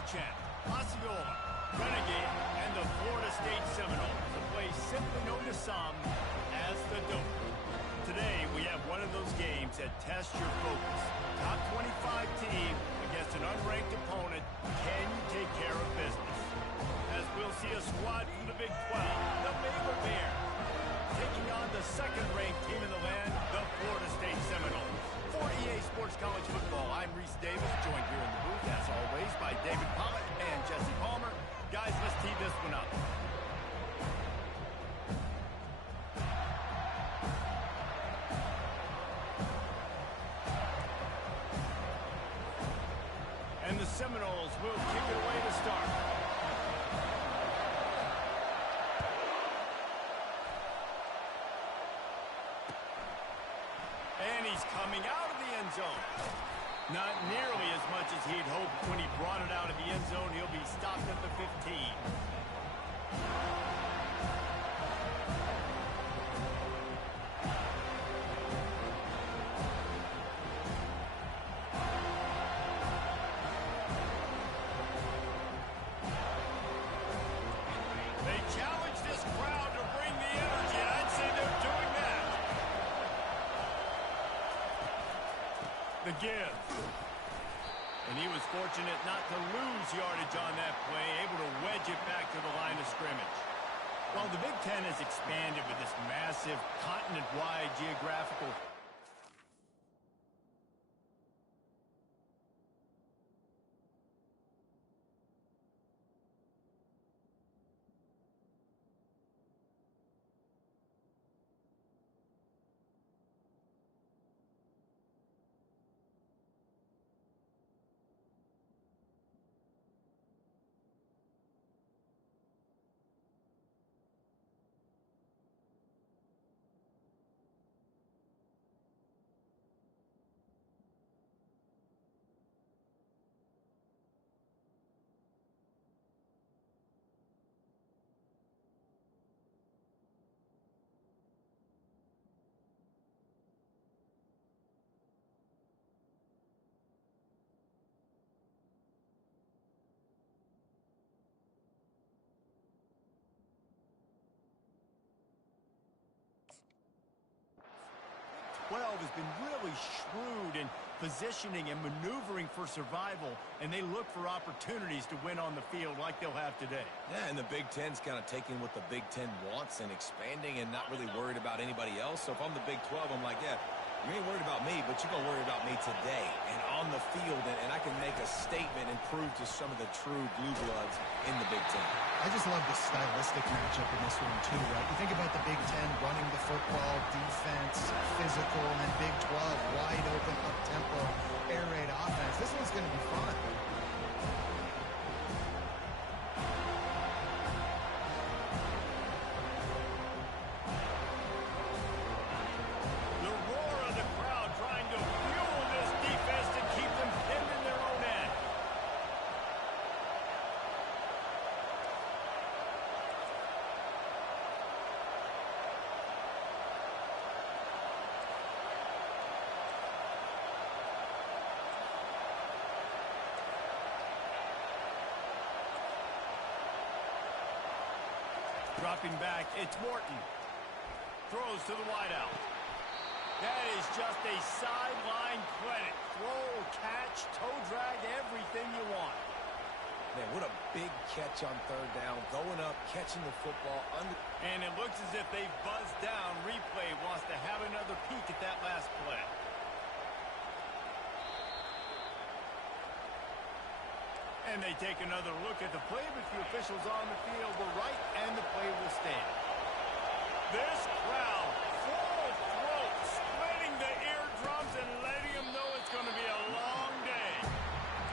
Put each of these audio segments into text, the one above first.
Marchand, Osceola, Renegade, and the Florida State Seminoles, a place simply known to some as the Dope. Today, we have one of those games that tests your focus. Top 25 team against an unranked opponent. Can you take care of business? As we'll see a squad from the Big 12, the Baylor Bears, taking on the second-ranked team in the land, the Florida State Seminoles. For EA Sports College Football, I'm Reese Davis, joined here in the booth, as always, by David Pollitt and Jesse Palmer. Guys, let's tee this one up. And the Seminoles will kick it away to start. And he's coming out of the end zone. Not nearly as much as he'd hoped when he brought it out of the end zone. He'll be stopped at the 15. They challenge this crowd to bring the energy. I'd say they're doing that. The give. And he was fortunate not to lose yardage on that play, able to wedge it back to the line of scrimmage. Well, the Big Ten has expanded with this massive continent-wide geographical. Has been really shrewd in positioning and maneuvering for survival, and they look for opportunities to win on the field like they'll have today. Yeah, and the Big Ten's kind of taking what the Big Ten wants and expanding and not really worried about anybody else. So if I'm the Big 12, I'm like, yeah, you ain't worried about me, but you're going to worry about me today and on the field, and I can make a statement and prove to some of the true blue bloods in the Big Ten. I just love the stylistic matchup in this one, too, right? You think about the Big Ten running the football, defense, physical, and then Big 12, wide open, up-tempo, air raid offense. This one's going to be fun. The roar of the crowd trying to fuel this defense to keep them pinned in their own end. Dropping back, it's Morton. Throws to the wideout. That is just a sideline credit. Throw, catch, toe drag, everything you want. Man, what a big catch on third down. Going up, catching the football. And it looks as if they've buzzed down. Replay wants to have another peek at that last play. And they take another look at the play, but the officials on the field were right, and the play will stand. This crowd, full throat, splitting the eardrums and letting them know it's going to be a long day.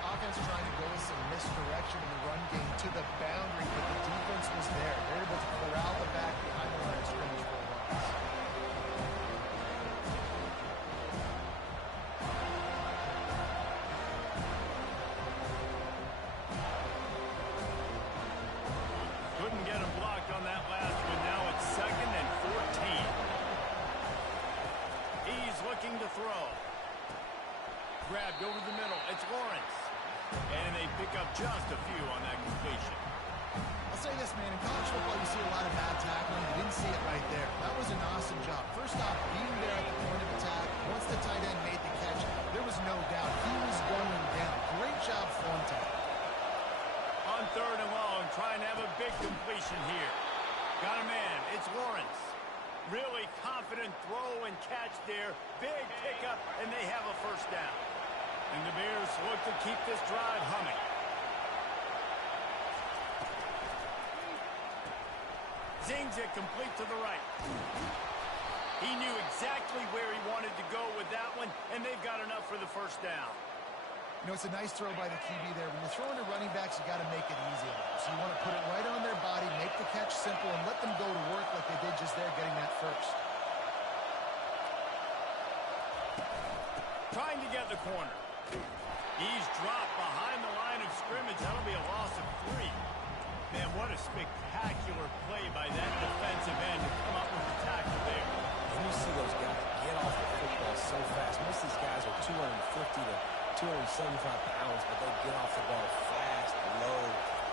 Offense trying to go with some misdirection in the run game to the boundary, but the defense was there. They're able to corral the back behind the line of scrimmage for once. Couldn't get him blocked on that last one. Now it's 2nd and 14. He's looking to throw. Grabbed over the middle. It's Lawrence. And they pick up just a few on that completion. I'll say this, man. In college football, you see a lot of bad tackling. You didn't see it right there. That was an awesome job. First off, being there at the point of attack. Once the tight end made the catch, there was no doubt he was going down. Great job form tackle. On 3rd and long, trying to have a big completion here. Got a man. It's Lawrence. Really confident throw and catch there. Big pickup, and they have a first down. And the Bears look to keep this drive humming. Zings it complete to the right. He knew exactly where he wanted to go with that one, and they've got enough for the first down. You know, it's a nice throw by the QB there. When you're throwing to running backs, you got to make it easy on them. So you want to put it right on their body, make the catch simple, and let them go to work like they did just there, getting that first. Trying to get the corner. He's dropped behind the line of scrimmage. That'll be a loss of 3. Man, what a spectacular play by that defensive end to come up with the tackle there. And you see those guys get off the football so fast. Most of these guys are 250 to 275 pounds, but they get off the ball fast, low.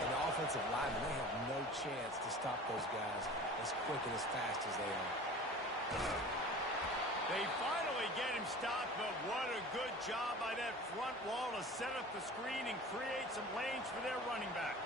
And the offensive linemen, they have no chance to stop those guys as quick and as fast as they are. They finally get him stopped, but what a good job by that front wall to set up the screen and create some lanes for their running back.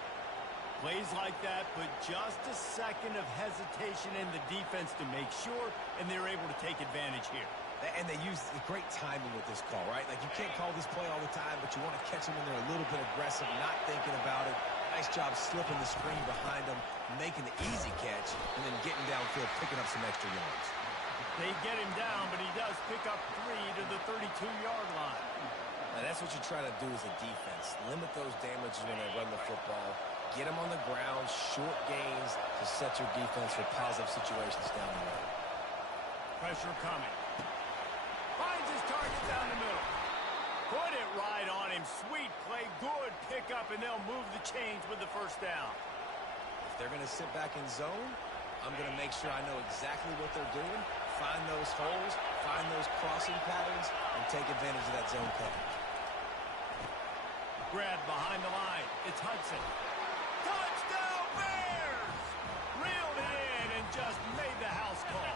Plays like that put just a second of hesitation in the defense to make sure, and they're able to take advantage here. And they use the great timing with this call, right? Like, you can't call this play all the time, but you want to catch them when they're a little bit aggressive, not thinking about it. Nice job slipping the screen behind them, making the easy catch, and then getting downfield, picking up some extra yards. They get him down, but he does pick up 3 to the 32-yard line. Now, that's what you try to do as a defense. Limit those damages when they run the football. Get them on the ground, short gains to set your defense for positive situations down the road. Pressure coming. Finds his target down the middle. Put it right on him. Sweet play, good pickup, and they'll move the chains with the first down. If they're going to sit back in zone, I'm going to make sure I know exactly what they're doing, find those holes, find those crossing patterns, and take advantage of that zone coverage. Grab behind the line. It's Hudson. Touchdown Bears! Reeled it in and just made the house call.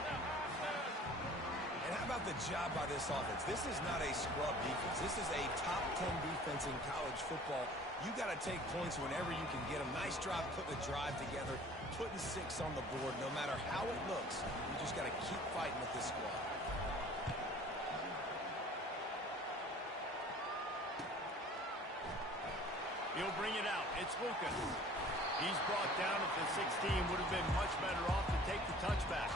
And how about the job by this offense? This is not a scrub defense. This is a top 10 defense in college football. You got to take points whenever you can get them. Nice job putting a drive together, putting 6 on the board. No matter how it looks, you just got to keep fighting with this squad. He'll bring it out. It's Lucas. He's brought down at the 16. Would have been much better off to take the touchback.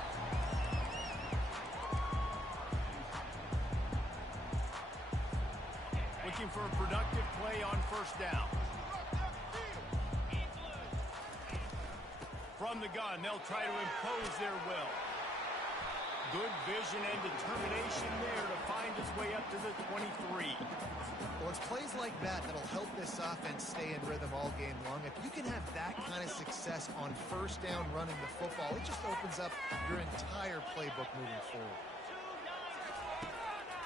Looking for a productive play on first down. From the gun, they'll try to impose their will. Good vision and determination there to find his way up to the 23. Well, it's plays like that that'll help this offense stay in rhythm all game long. If you can have that kind of success on first down running the football, it just opens up your entire playbook moving forward.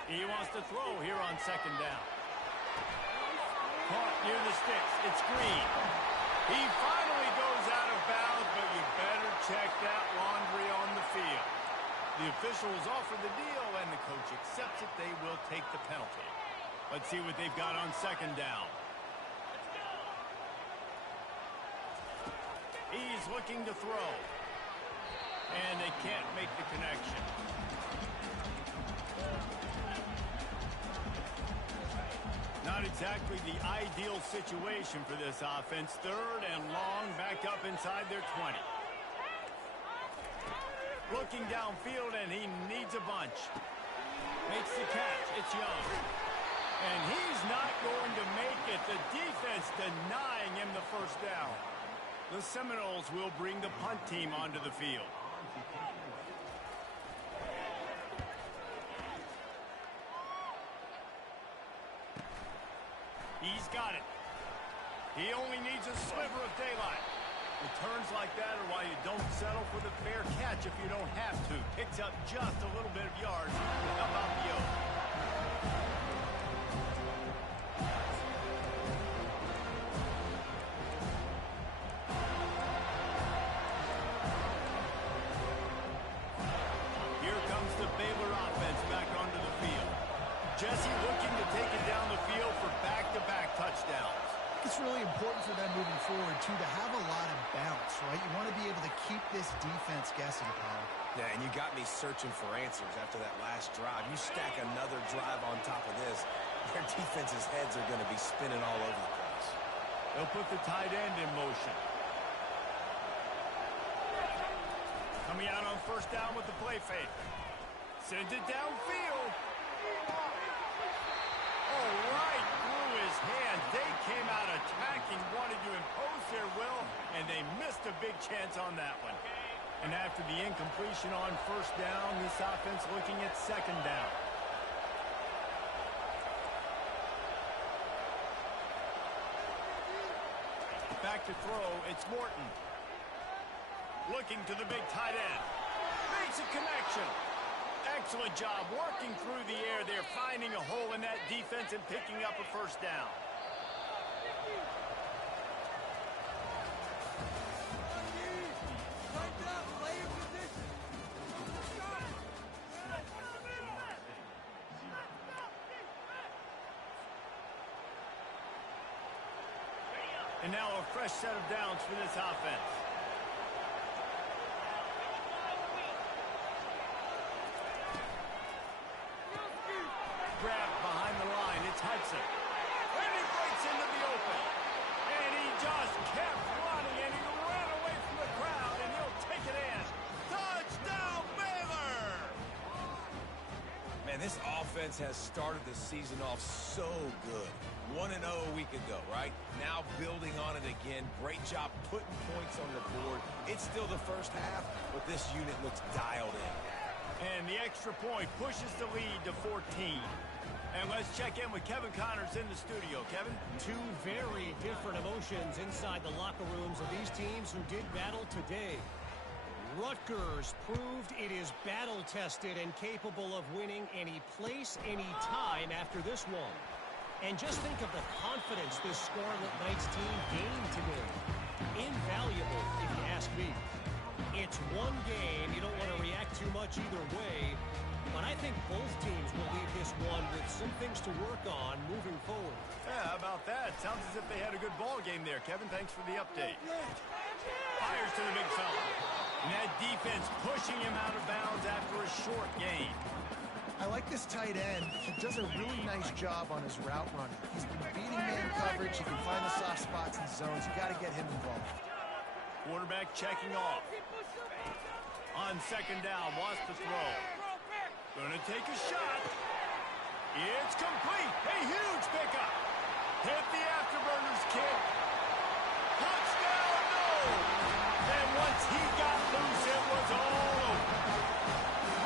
He wants to throw here on second down. Caught near the sticks. It's Green. He finally goes out of bounds, but you better check that laundry on the field. The officials offer the deal, and the coach accepts it. They will take the penalty. Let's see what they've got on second down. He's looking to throw. And they can't make the connection. Not exactly the ideal situation for this offense. 3rd and long, back up inside their 20. Looking downfield, and he needs a bunch. Makes the catch. It's Young. And he's not going to make it. The defense denying him the first down. The Seminoles will bring the punt team onto the field. He's got it. He only needs a sliver of daylight. Returns like that are why you don't settle for the fair catch if you don't have to. Picks up just a little bit of yards about the oath. really important for them moving forward, too, to have a lot of bounce, right? You want to be able to keep this defense guessing, Paul. Yeah, and you got me searching for answers after that last drive. You stack another drive on top of this, their defense's heads are going to be spinning all over the place. They'll put the tight end in motion. Coming out on first down with the play fake. Sends it downfield. Oh, right through his hands. They came out attacking, wanted to impose their will, and they missed a big chance on that one. And after the incompletion on first down, this offense looking at second down. Back to throw, it's Morton. Looking to the big tight end. Makes a connection. Excellent job working through the air there, finding a hole in that defense and picking up a first down. And now a fresh set of downs for this offense. Grabbed behind the line, it's Hudson. And he breaks into the open. And he just kept running, and he ran away from the crowd, and he'll take it in. Touchdown, Baylor! Man, this offense has started the season off so good. 1-0 a week ago, right? Now building on it again. Great job putting points on the board. It's still the first half, but this unit looks dialed in. And the extra point pushes the lead to 14. And let's check in with Kevin Connors in the studio. Kevin? Two very different emotions inside the locker rooms of these teams who did battle today. Rutgers proved it is battle-tested and capable of winning any place, any time after this one. And just think of the confidence this Scarlet Knights team gained today. Invaluable, if you ask me. It's one game. You don't want to react too much either way. But I think both teams will leave this one with some things to work on moving forward. Yeah, how about that? Sounds as if they had a good ball game there. Kevin, thanks for the update. Fires to the big fella. And that defense pushing him out of bounds after a short gain. I like this tight end. He does a really nice job on his route running. He's been beating man coverage. He can find the soft spots and zones. You got to get him involved. Quarterback checking off. On second down, wants to throw. Gonna take a shot. It's complete. A huge pickup. Hit the afterburners kick. Touchdown, no! And once he got loose, it was all over.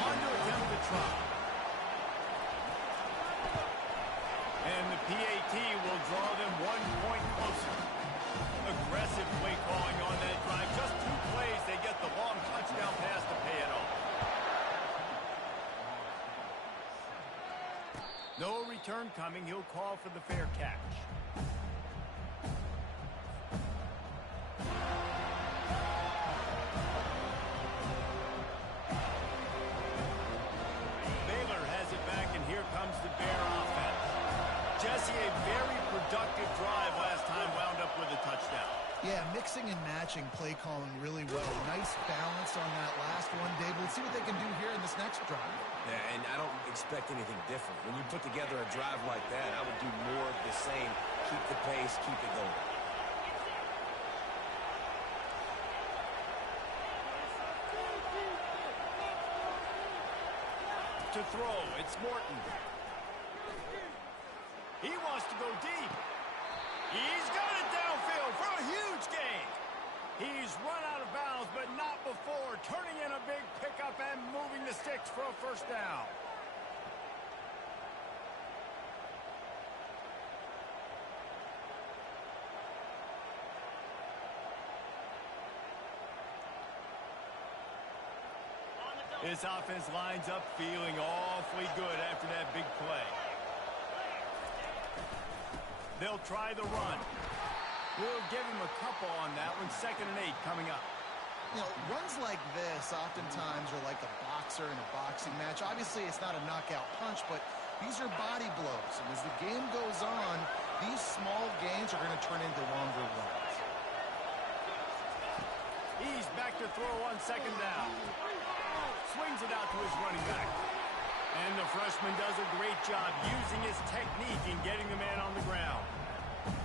On to attempt the try. And the PAT will draw them 1 point closer. Aggressive play calling on that drive. Just 2 plays, they get the long touchdown pass to pay it off. No return coming. He'll call for the fair catch. Baylor has it back, and here comes the Bear offense. Jesse, a very productive drive last time, wound up with a touchdown. Yeah, mixing and matching play calling really well. Nice balance on that last one, Dave. Let's see what they can do here in this next drive. Yeah, and I don't expect anything different. When you put together a drive like that, I would do more of the same. Keep the pace, keep it going. To throw, it's Morton. He wants to go deep. He's got it downfield for a huge gain. He's run out of bounds, but not before. Turning in a big pickup and moving the sticks for a first down. This offense lines up feeling awfully good after that big play. They'll try the run. We'll give him a couple on that one. 2nd and 8 coming up. You know, runs like this oftentimes are like a boxer in a boxing match. Obviously, it's not a knockout punch, but these are body blows. And as the game goes on, these small gains are going to turn into longer runs. He's back to throw on second down. Swings it out to his running back. And the freshman does a great job using his technique in getting the man on the ground.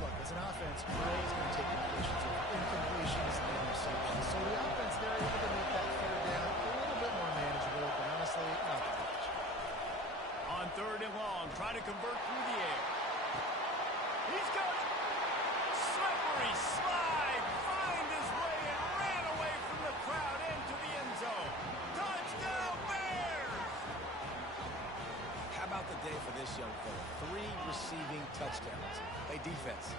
Look, as an offense, you're always going to take completions over incompletions and interceptions. So the offense, they're able to make that third down a little bit more manageable, but honestly, not that much. On third and long, trying to convert through the air. He's got it. Slippery slide. Find his way and ran away from the crowd into the end zone. Touchdown, Bears! How about the day for this young fella? 3 receiving touchdowns. Hey, defense,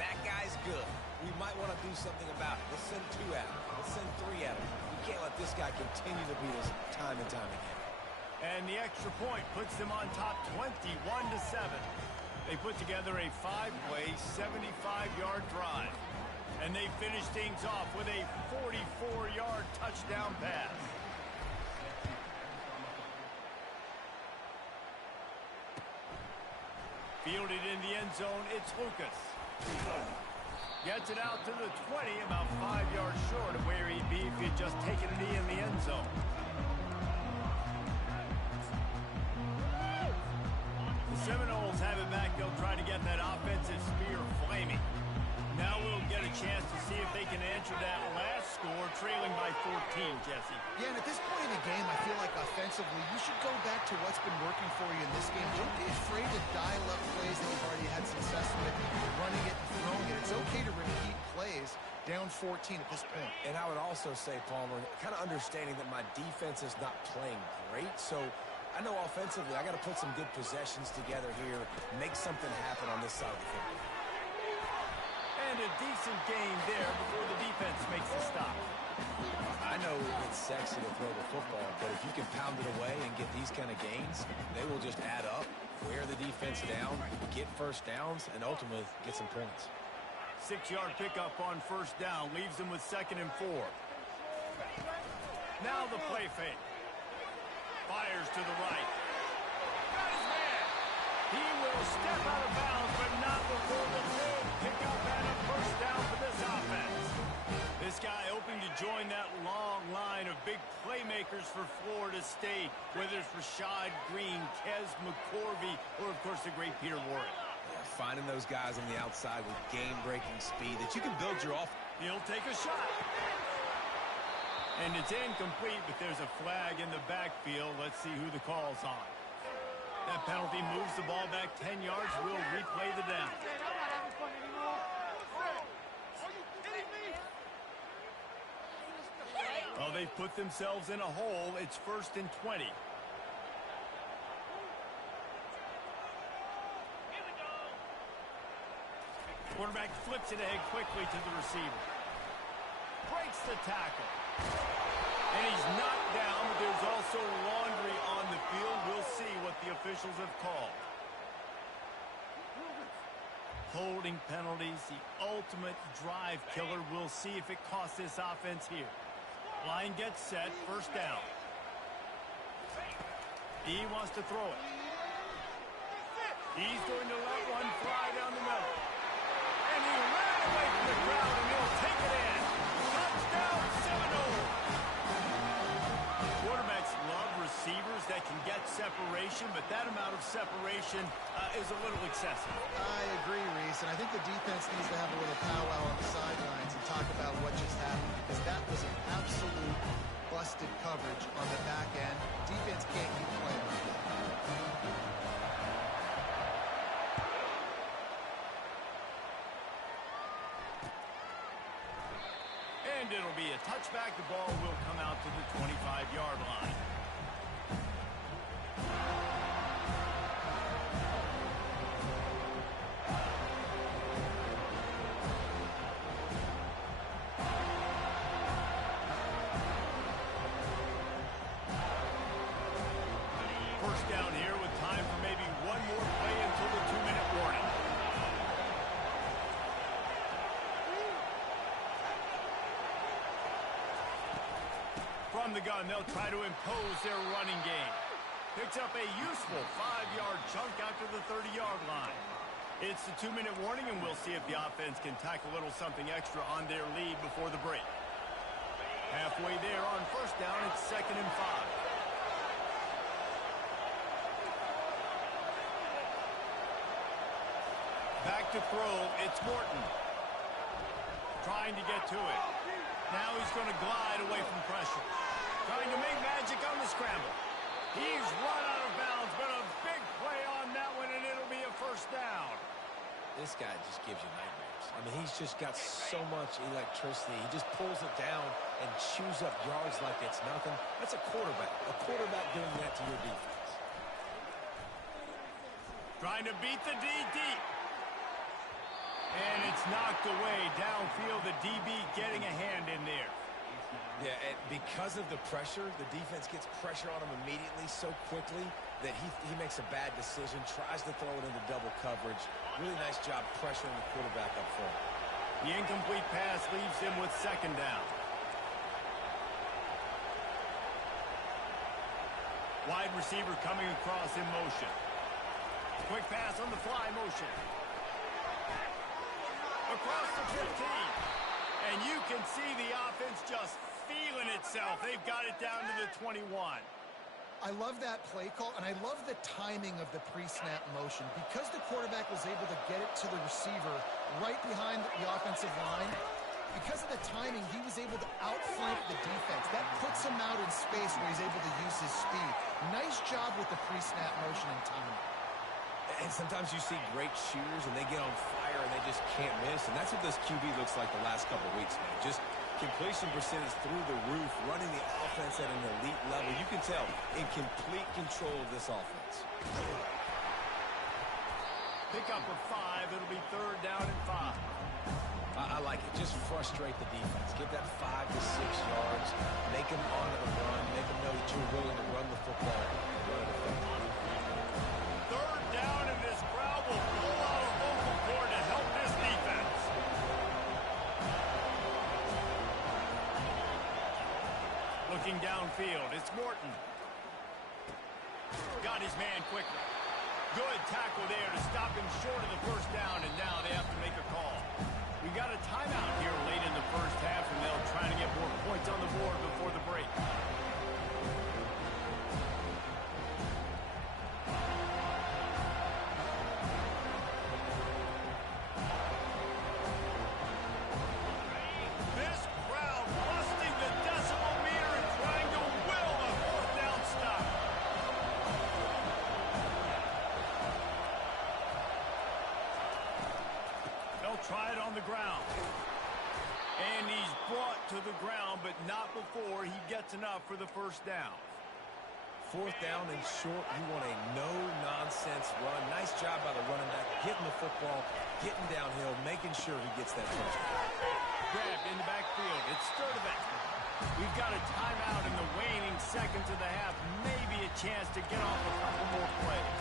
that guy's good. We might want to do something about it. Let's send 2 at him. Let's send 3 at him. We can't let this guy continue to beat us time and time again. And the extra point puts them on top 21-7. They put together a 5-play, 75-yard drive. And they finish things off with a 44-yard touchdown pass. Fielded in the end zone, it's Lucas. Gets it out to the 20, about 5 yards short of where he'd be if he'd just taken a knee in the end zone. The Seminoles have it back. They'll try to get that offensive spear flaming. Now we'll get a chance to see if they can answer that last score, trailing by 14, Jesse. Yeah, and at this point in the game, I feel like offensively, you should go back to what's been working for you in this game. Don't be afraid to dial up plays that you've already had success with, running it and throwing it. It's okay to repeat plays down 14 at this point. And I would also say, Palmer, kind of understanding that my defense is not playing great, so I know offensively I got to put some good possessions together here, make something happen on this side of the football. And a decent game there before the defense makes the stop. I know it's sexy to throw the football, but if you can pound it away and get these kind of gains, they will just add up, wear the defense down, get first downs, and ultimately get some points. 6-yard pickup on first down leaves them with 2nd and 4. Now the play fake. Fires to the right. Got his man. He will step out of bounds, but not before the big pickup and a first down for this offense. This guy hoping to join that long line of big playmakers for Florida State, whether it's Rashad Green, Kez McCorvey, or, of course, the great Peter Warrick. Yeah, finding those guys on the outside with game-breaking speed that you can build your offense. He'll take a shot. And it's incomplete, but there's a flag in the backfield. Let's see who the call's on. That penalty moves the ball back 10 yards. We'll replay the down. Well, they've put themselves in a hole. It's 1st and 20. Quarterback flips it ahead quickly to the receiver. Breaks the tackle. And he's knocked down, but there's also laundry on the field. We'll see what the officials have called. Holding penalties, the ultimate drive killer. We'll see if it costs this offense here. Line gets set, first down. He wants to throw it. He's going to let one fly down the middle. And he ran away from the crowd, and he'll take it in. Touchdown, Seminoles. Quarterbacks love receivers that can get separation, but that amount of separation is a little excessive. I agree, Reese, and I think the defense needs to have a little powwow on the sidelines and talk about what just happened, because that was an absolute busted coverage on the back end. Defense can't keep playing like that. And it'll be a touchback. The ball will come out to the 25-yard line. First down here with time for maybe one more play until the 2-minute warning. From the gun, they'll try to impose their running game. Picks up a useful 5-yard chunk out to the 30-yard line. It's the 2-minute warning, and we'll see if the offense can tack a little something extra on their lead before the break. Halfway there on first down, it's 2nd and 5. Back to throw, it's Morton. Trying to get to it. Now he's going to glide away from pressure. Trying to make magic on the scramble. He's run out of bounds, but a big play on that one, and it'll be a first down. This guy just gives you nightmares. I mean, he's just got so much electricity. He just pulls it down and chews up yards like it's nothing. That's a quarterback. A quarterback doing that to your defense. Trying to beat the D deep. And it's knocked away downfield. The DB getting a hand in there. Yeah, and because of the pressure, the defense gets pressure on him immediately so quickly that he makes a bad decision, tries to throw it into double coverage. Really nice job pressuring the quarterback up front. The incomplete pass leaves him with 2nd down. Wide receiver coming across in motion. Quick pass on the fly motion. Across the 15. And you can see the offense just feeling itself. They've got it down to the 21. I love that play call, and I love the timing of the pre-snap motion. Because the quarterback was able to get it to the receiver right behind the offensive line, because of the timing, he was able to outflank the defense. That puts him out in space where he's able to use his speed. Nice job with the pre-snap motion and timing. And sometimes you see great shooters, and they get on fire, and they just can't miss. And that's what this QB looks like the last couple of weeks, man. Just completion percentage through the roof, running the offense at an elite level. You can tell in complete control of this offense. Pick up a 5. It'll be 3rd down and 5. I like it. Just frustrate the defense. Get that 5 to 6 yards. Make them honor the run. Make them know that you're willing to run the football and run it effectively. 3rd down, and this crowd will pull out a vocal cord to help this defense. Looking downfield, it's Morton. Got his man quickly. Good tackle there to stop him short of the first down, and now they have to make a call. We got a timeout here late in the first half, and they'll try to get more points on the board before the break. This crowd busting the decimal meter and trying to will a 4th down stop. They'll try it on the ground. And he's brought to the ground, but not before he gets enough for the first down. 4th down and short, you want a no-nonsense run. Nice job by the running back, getting the football, getting downhill, making sure he gets that touchdown. Grabbed in the backfield. It's Sturdivant. We've got a timeout in the waning seconds of the half. Maybe a chance to get off a couple more plays.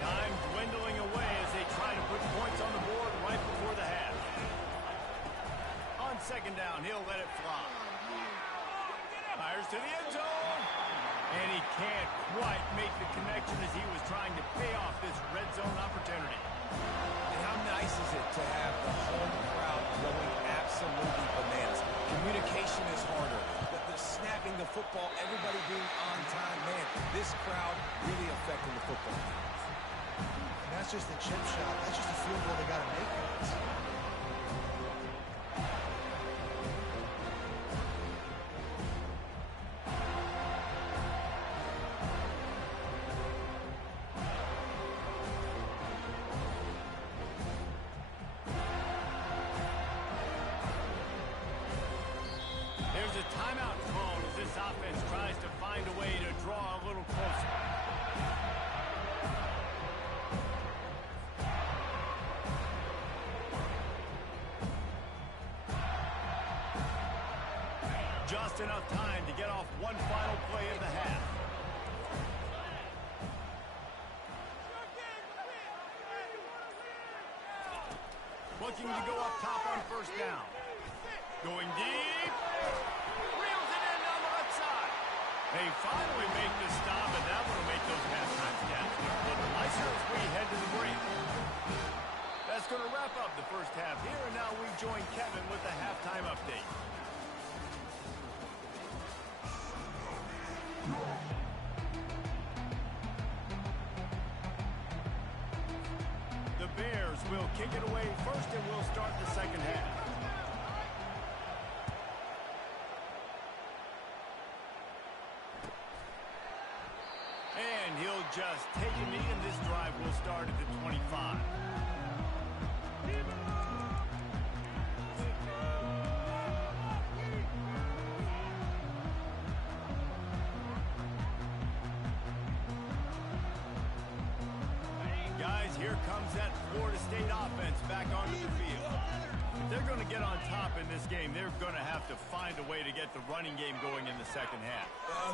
Time dwindling away as they try to put points on the board right before the half. On 2nd down, he'll let it fly. Fires to the end zone. And he can't quite make the connection as he was trying to pay off this red zone opportunity. And how nice is it to have the home crowd going absolutely bananas? Communication is harder. The snapping the football, everybody being on time. Man, this crowd really affecting the football. And that's just a chip shot. That's just a field goal they got to make, guys. There's a timeout called as this offense tries to find a way to draw a little closer. Just enough time to get off one final play of the half. looking to go up top on first down. Going deep. Reels it in on the left side. They finally make the stop, and that one will make those halftime stats look a little nicer as we head to the break. That's going to wrap up the first half here, and now we join Kevin with the halftime update. The Bears will kick it away first, and we'll start the second half. And he'll just take a knee, and this drive will start at the 25. Guys, here comes that Florida State offense back onto the field. If they're going to get on top in this game, they're going to have to find a way to get the running game going in the second half.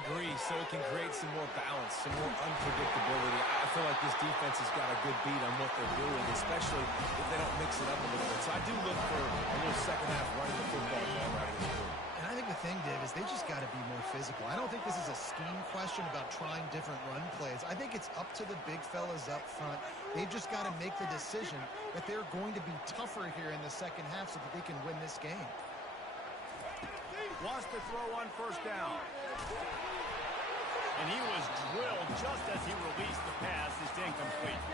Agree, so it can create some more balance, some more unpredictability. I feel like this defense has got a good beat on what they're doing, especially if they don't mix it up a little bit. So I do look for a little second half running the football ball out of this group. And I think the thing, Dave, is they just got to be more physical. I don't think this is a scheme question about trying different run plays. I think it's up to the big fellas up front. They've just got to make the decision that they're going to be tougher here in the second half so that they can win this game. Wants to throw on first down. And he was drilled just as he released the pass. It's incomplete.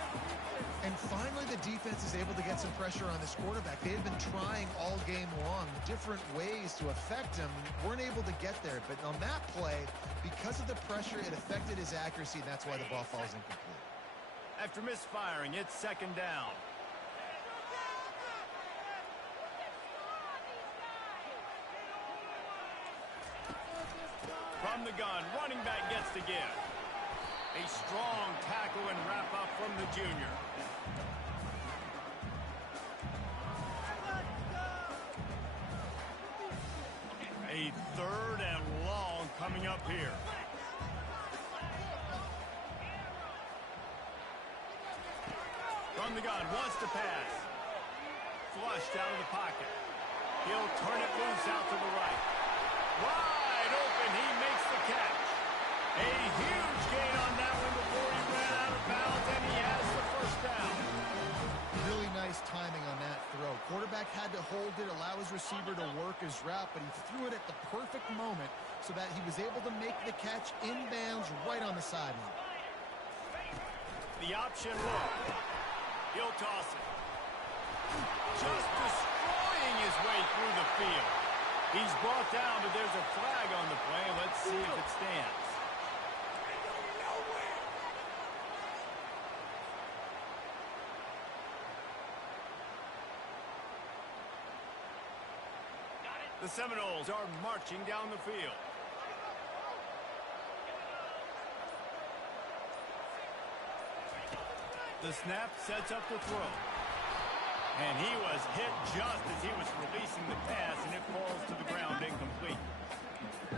And finally, the defense is able to get some pressure on this quarterback. They had been trying all game long different ways to affect him. Weren't able to get there. But on that play, because of the pressure, it affected his accuracy, and that's why the ball falls incomplete. After misfiring, it's second down. From the gun, running back gets to give. A strong tackle and wrap up from the junior. A third and long coming up here. From the gun, wants to pass. Flushed out of the pocket. He'll turn it loose out to the right. Wide open, he makes the catch. A huge gain on that one before he ran out of bounds, and he has the first down. Really nice timing on that throw. Quarterback had to hold it, allow his receiver to work his route, but he threw it at the perfect moment so that he was able to make the catch inbounds right on the sideline. The option look. He'll toss it. Just destroying his way through the field. He's brought down, but there's a flag on the play. Let's see if it stands. The Seminoles are marching down the field. The snap sets up the throw. And he was hit just as he was releasing the pass, and it falls to the ground incomplete.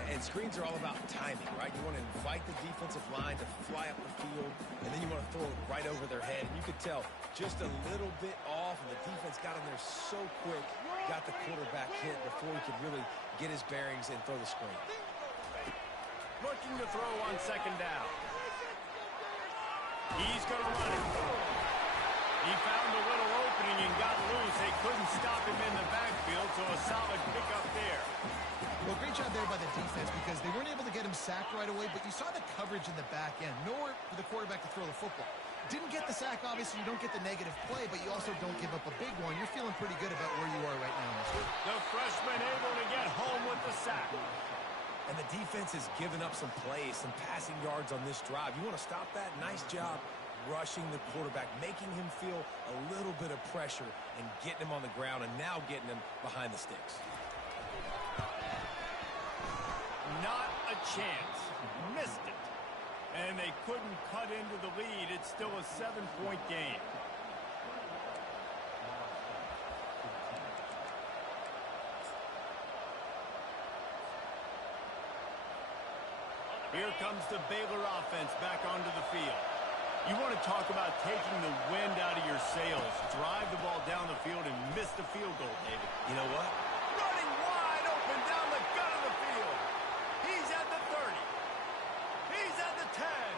And screens are all about timing, right? You want to invite the defensive line to fly up the field, and then you want to throw it right over their head. And you could tell just a little bit off, and the defense got in there so quick, got the quarterback hit before he could really get his bearings and throw the screen. Looking to throw on second down. He's going to run it. He found a little opening and got loose. They couldn't stop him in the backfield, so a solid pickup there. Well, great job there by the defense because they weren't able to get him sacked right away, but you saw the coverage in the back end. Nowhere for the quarterback to throw the football. Didn't get the sack, obviously. You don't get the negative play, but you also don't give up a big one. You're feeling pretty good about where you are right now. The freshman able to get home with the sack. And the defense has given up some plays, some passing yards on this drive. You want to stop that? Nice job rushing the quarterback, making him feel a little bit of pressure and getting him on the ground and now getting him behind the sticks. Not a chance. Missed it. And they couldn't cut into the lead. It's still a 7-point game. Here comes the Baylor offense back onto the field. You want to talk about taking the wind out of your sails. Drive the ball down the field and miss the field goal, David. You know what? Running wide open down the gut of the field. He's at the 30. He's at the 10.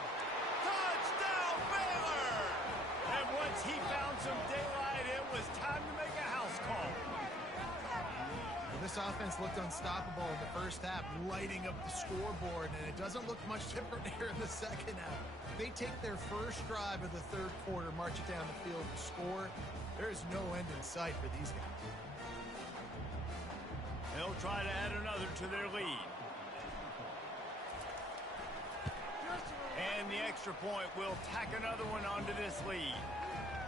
Touchdown, Baylor! And once he found some daylight, it was time to make a house call. Well, this offense looked unstoppable in the first half, lighting up the scoreboard, and it doesn't look much different here in the second half. They take their first drive of the third quarter, march it down the field to score. There is no end in sight for these guys. They'll try to add another to their lead. And the extra point will tack another one onto this lead.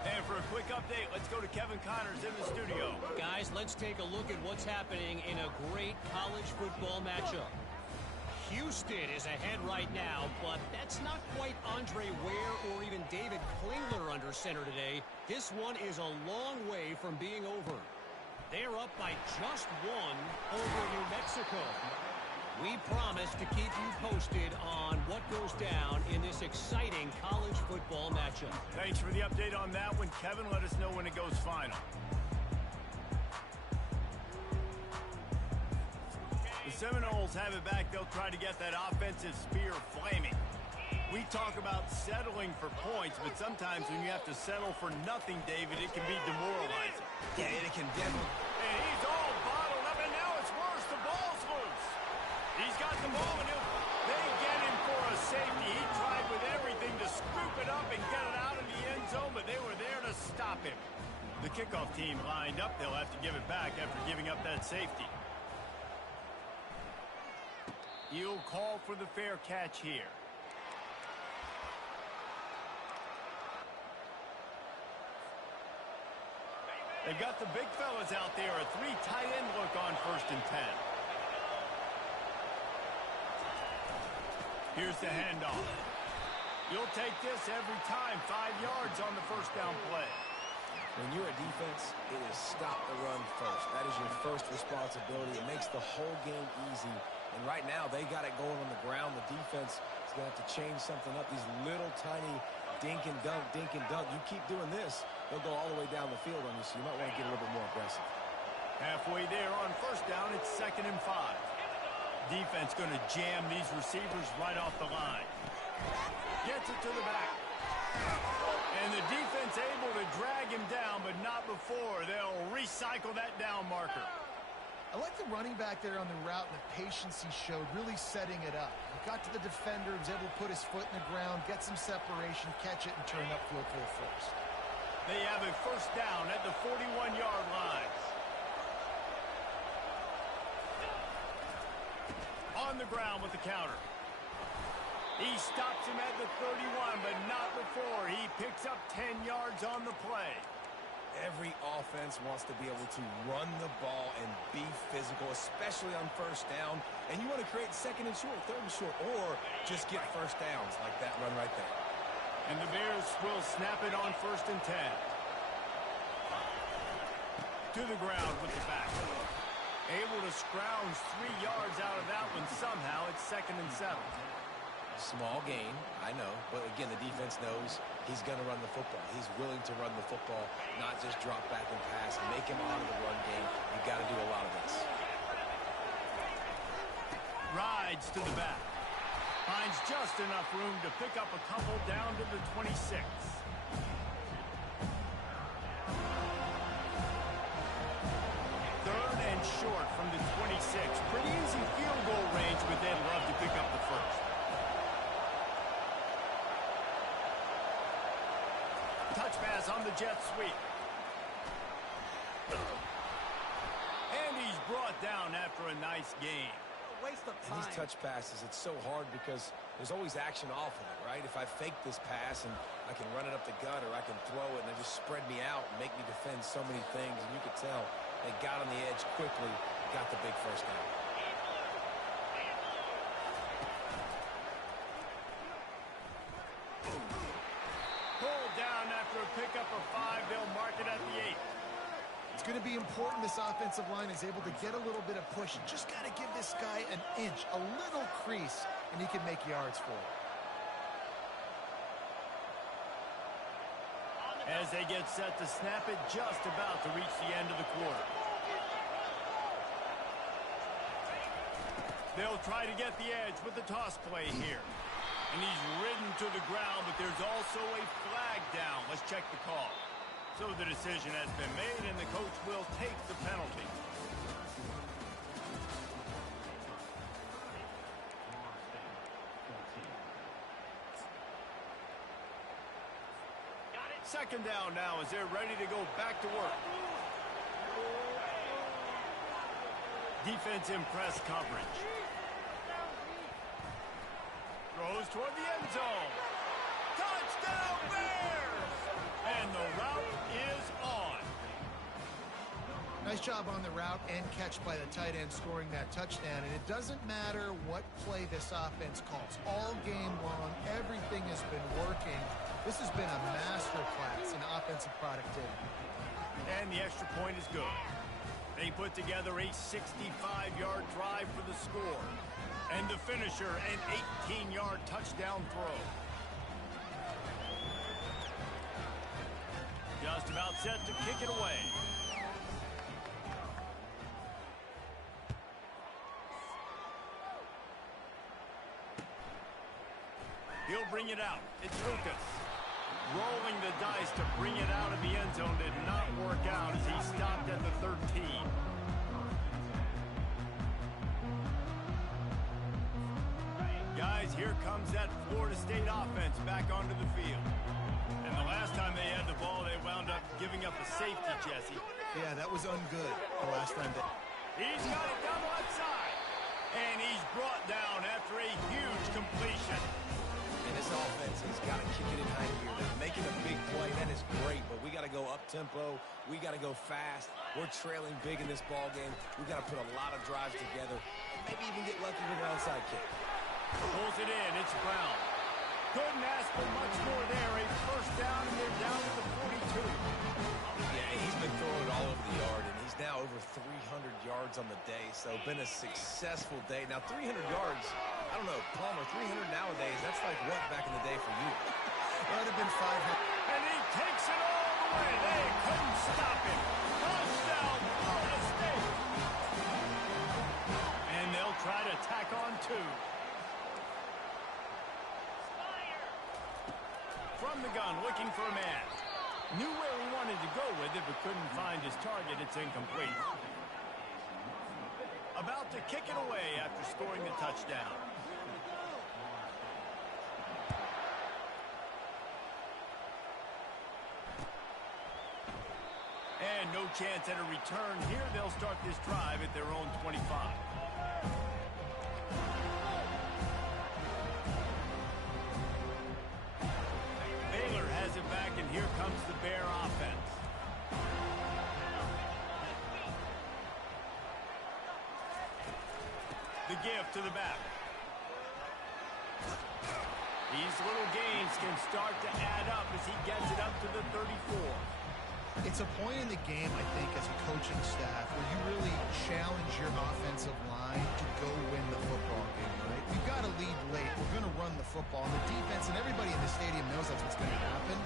And for a quick update, let's go to Kevin Connors in the studio. Guys, let's take a look at what's happening in a great college football matchup. Houston is ahead right now, but that's not quite Andre Ware or even David Klingler under center today. This one is a long way from being over. They're up by just one over New Mexico. We promise to keep you posted on what goes down in this exciting college football matchup. Thanks for the update on that one, Kevin. Let us know when it goes final. The Seminoles have it back. They'll try to get that offensive spear flaming. We talk about settling for points, but sometimes when you have to settle for nothing, David, it can be demoralizing. Yeah, it can definitely. And he's all bottled up, and now it's worse. The ball's loose. He's got the ball, and they get him for a safety. He tried with everything to scoop it up and get it out of the end zone, but they were there to stop him. The kickoff team lined up. They'll have to give it back after giving up that safety. You'll call for the fair catch here. They've got the big fellas out there. A three tight end look on 1st and 10. Here's the handoff. You'll take this every time. 5 yards on the first down play. When you're a defense, it is stop the run first. That is your first responsibility. It makes the whole game easy. And right now, they got it going on the ground. The defense is going to have to change something up. These little tiny dink and dunk, dink and dunk. You keep doing this, they'll go all the way down the field on you, so you might want to get a little bit more aggressive. Halfway there on 1st down, it's 2nd and 5. Defense going to jam these receivers right off the line. Gets it to the back. And the defense able to drag him down, but not before. They'll recycle that down marker. I like the running back there on the route and the patience he showed, really setting it up. He got to the defender, was able to put his foot in the ground, get some separation, catch it, and turn upfield for a first. They have a 1st down at the 41-yard line. On the ground with the counter. He stops him at the 31, but not before. He picks up 10 yards on the play. Every offense wants to be able to run the ball and be physical, especially on 1st down. And you want to create 2nd and short, 3rd and short, or just get 1st downs like that run right there. And the Bears will snap it on 1st and 10. To the ground with the back. Able to scrounge 3 yards out of that one somehow. It's 2nd and 7. Small gain, I know, but again, the defense knows he's going to run the football. He's willing to run the football, not just drop back and pass and make him out of the run game. You've got to do a lot of this. Rides to the back. Finds just enough room to pick up a couple down to the 26. 3rd and short from the 26. Pretty easy field goal range, but they'd love to pick up the first. Touch pass on the jet sweep. And he's brought down after a nice gain. Waste of And time. these touch passes, it's so hard because there's always action off of it, right? If I fake this pass and I can run it up the gut or I can throw it and they just spread me out and make me defend so many things, and you could tell they got on the edge quickly, got the big 1st down. Pulled down after a pickup of 5. They'll mark it at the 8. It's going to be important this offensive line is able to get a little bit of push. You just got to give this guy an inch, a little crease, and he can make yards for it. as they get set to snap it just about to reach the end of the quarter. They'll try to get the edge with the toss play here. And he's ridden to the ground, but there's also a flag down. Let's check the call. So the decision has been made, and the coach will take the penalty. Second down now as they're ready to go back to work. Defense in press coverage. Throws toward the end zone. Touchdown Bears! And the route is on. Nice job on the route and catch by the tight end scoring that touchdown. And it doesn't matter what play this offense calls. All game long, everything has been working. This has been a masterclass in offensive productivity. And the extra point is good. They put together a 65-yard drive for the score. And the finisher, an 18-yard touchdown throw. Just about set to kick it away. He'll bring it out. It's Lucas. Rolling the dice to bring it out of the end zone did not work out as he stopped at the 13. Guys, here comes that Florida State offense back onto the field. And the last time they had the ball, they wound up giving up a safety, Jesse. Yeah, that was ungood the last time. He's got it down the left side. And he's brought down after a huge completion. And this offense has got to kick it in high gear. They're making a big play. That is great, but we got to go up-tempo. We got to go fast. We're trailing big in this ball game. We got to put a lot of drives together and maybe even get lucky with an onside kick. Pulls it in. It's Brown. Couldn't ask for much more there. A first down, and they're down to the 42. Yeah, he's been throwing it all over the yard, and he's now over 300 yards on the day, so been a successful day. Now, 300 yards, I don't know, Palmer, 300 nowadays, that's like what back in the day for you? That would have been 500. And he takes it all the way. They couldn't stop him. Touchdown, Florida State. And they'll try to tack on two. From the gun, looking for a man. Knew where he wanted to go with it, but couldn't find his target. It's incomplete. About to kick it away after scoring the touchdown. And no chance at a return here. They'll start this drive at their own 25. Baylor has it back, and here comes the Bear offense. The give to the back. These little gains can start to add up as he gets it up to the 34. It's a point in the game, I think, as a coaching staff where you really challenge your offensive line to go win the football game, right? We've got to lead late. We're going to run the football. And the defense and everybody in the stadium knows that's what's going to happen.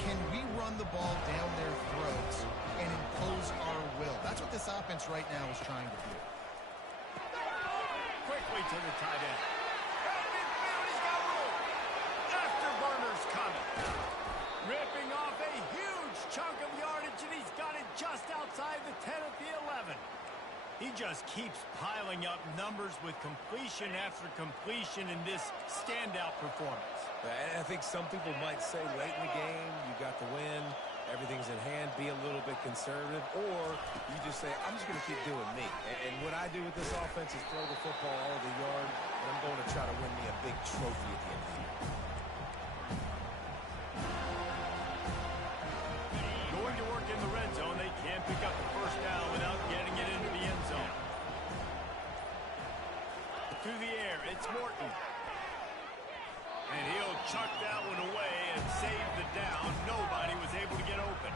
Can we run the ball down their throats and impose our will? That's what this offense right now is trying to do. Quickly to the tight end. Right midfield, he's got room. Afterburners coming. Ripping off a huge chunk of yardage, and he's got it just outside the 10 at the 11. He just keeps piling up numbers with completion after completion in this standout performance. And I think some people might say late in the game, you got the win, everything's in hand, be a little bit conservative, or you just say, I'm just going to keep doing me. And what I do with this offense is throw the football all over the yard, and I'm going to try to win me a big trophy at the end of the year. Going to work in the red zone. They can't pick up the first down without getting it into the end zone. To the air, it's Morton. And he'll chuck that one away and save the down. Nobody was able to get open.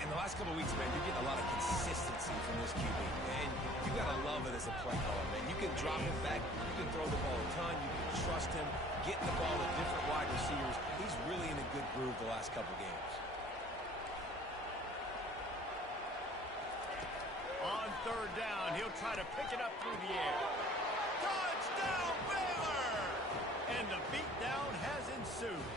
In the last couple of weeks, man, you're getting a lot of consistency from this QB. And you got to love it as a play caller, man. You can drop it back. You can throw the ball a ton. You can trust him. Getting the ball to different wide receivers. He's really in a good groove the last couple games. On third down, he'll try to pick it up through the air. Touchdown, Baylor! And the beatdown has ensued.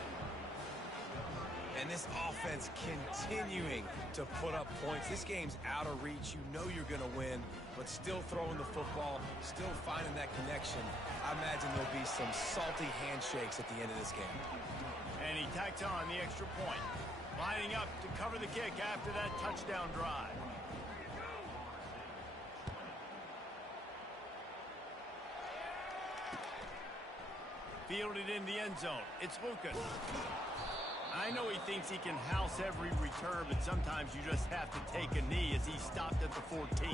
And this offense continuing to put up points. This game's out of reach. You know you're going to win, but still throwing the football, still finding that connection. I imagine there'll be some salty handshakes at the end of this game. And he tacks on the extra point. Lining up to cover the kick after that touchdown drive. Fielded in the end zone. It's Lucas. I know he thinks he can house every return, but sometimes you just have to take a knee as he stopped at the 14.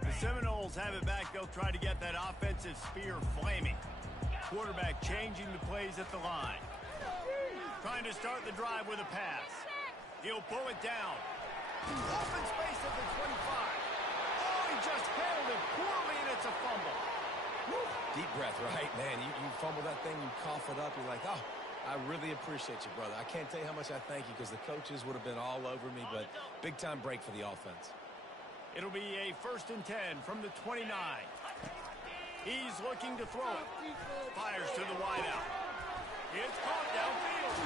The Seminoles have it back. They'll try to get that offensive spear flaming. Quarterback changing the plays at the line. Trying to start the drive with a pass. He'll pull it down. Open space at the 25. Oh, he just handled it poorly, and it's a fumble. Woo. Deep breath, right? Man, you fumble that thing, you cough it up, you're like, oh, I really appreciate you, brother. I can't tell you how much I thank you because the coaches would have been all over me, but big-time break for the offense. It'll be a 1st and 10 from the 29. He's looking to throw it. Fires to the wideout. It's caught downfield.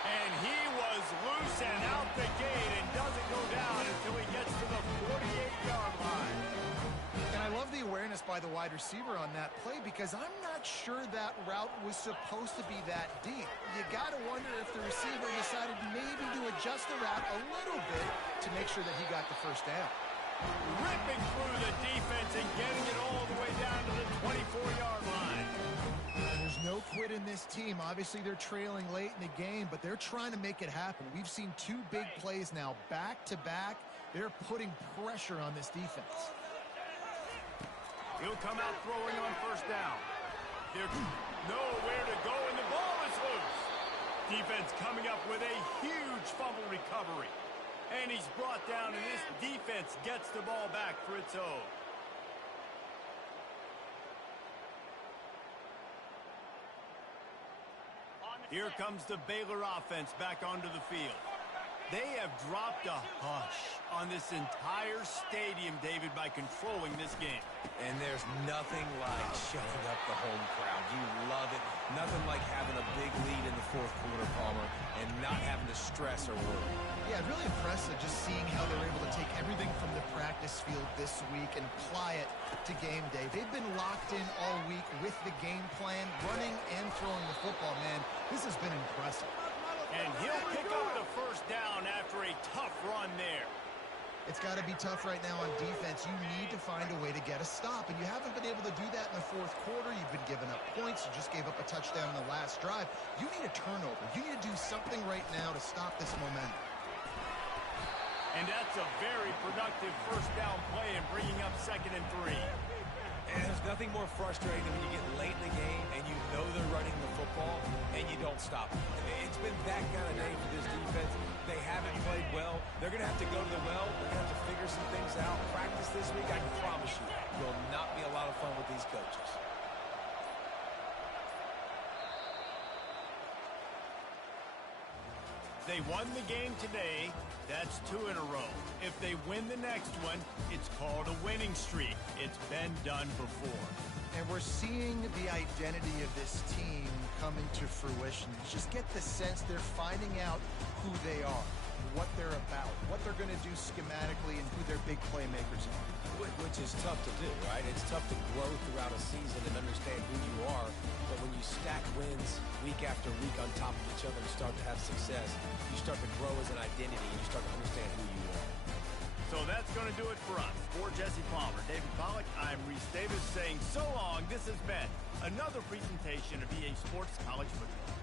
And he was loose and out the gate and doesn't go down until he gets to the 48-yard line. And I love the awareness by the wide receiver on that play because I'm not sure that route was supposed to be that deep. You got to wonder if the receiver decided maybe to adjust the route a little bit to make sure that he got the first down. Ripping through the defense and getting it all the way down to the 24-yard line. There's no quit in this team. Obviously, they're trailing late in the game, but they're trying to make it happen. We've seen 2 big plays now, back-to-back. They're putting pressure on this defense. He'll come out throwing on 1st down. There's nowhere to go, and the ball is loose. Defense coming up with a huge fumble recovery. And he's brought down, and this defense gets the ball back for its own. Here comes the Baylor offense back onto the field. They have dropped a hush on this entire stadium, David, by controlling this game. And there's nothing like shutting up the home crowd. You love it. Nothing like having a big lead in the 4th quarter, Palmer, and not having to stress or worry. Yeah, really impressive just seeing how they're able to take everything from the practice field this week and apply it to game day. They've been locked in all week with the game plan, running and throwing the football, man. This has been impressive. And he'll pick up the 1st down after a tough run there. It's got to be tough right now on defense. You need to find a way to get a stop, and you haven't been able to do that in the 4th quarter. You've been giving up points. You just gave up a touchdown in the last drive. You need a turnover. You need to do something right now to stop this momentum. And that's a very productive 1st down play and bringing up 2nd and 3. And there's nothing more frustrating than when you get late in the game and you know they're running the football and you don't stop them. It's been that kind of day for this defense. They haven't played well. They're going to have to go to the well. They're going to have to figure some things out. Practice this week, I can promise you, will not be a lot of fun with these coaches. They won the game today. That's 2 in a row. If they win the next one, it's called a winning streak. It's been done before. And we're seeing the identity of this team come into fruition. You just get the sense they're finding out who they are, what they're about, what they're going to do schematically, and who their big playmakers are. Which is tough to do, right? It's tough to grow throughout a season and understand who you are. But when you stack wins week after week on top of each other and start to have success, you start to grow as an identity and you start to understand who you are. So that's going to do it for us. For Jesse Palmer, David Pollack, I'm Reese Davis saying so long. This has been another presentation of EA Sports College Football.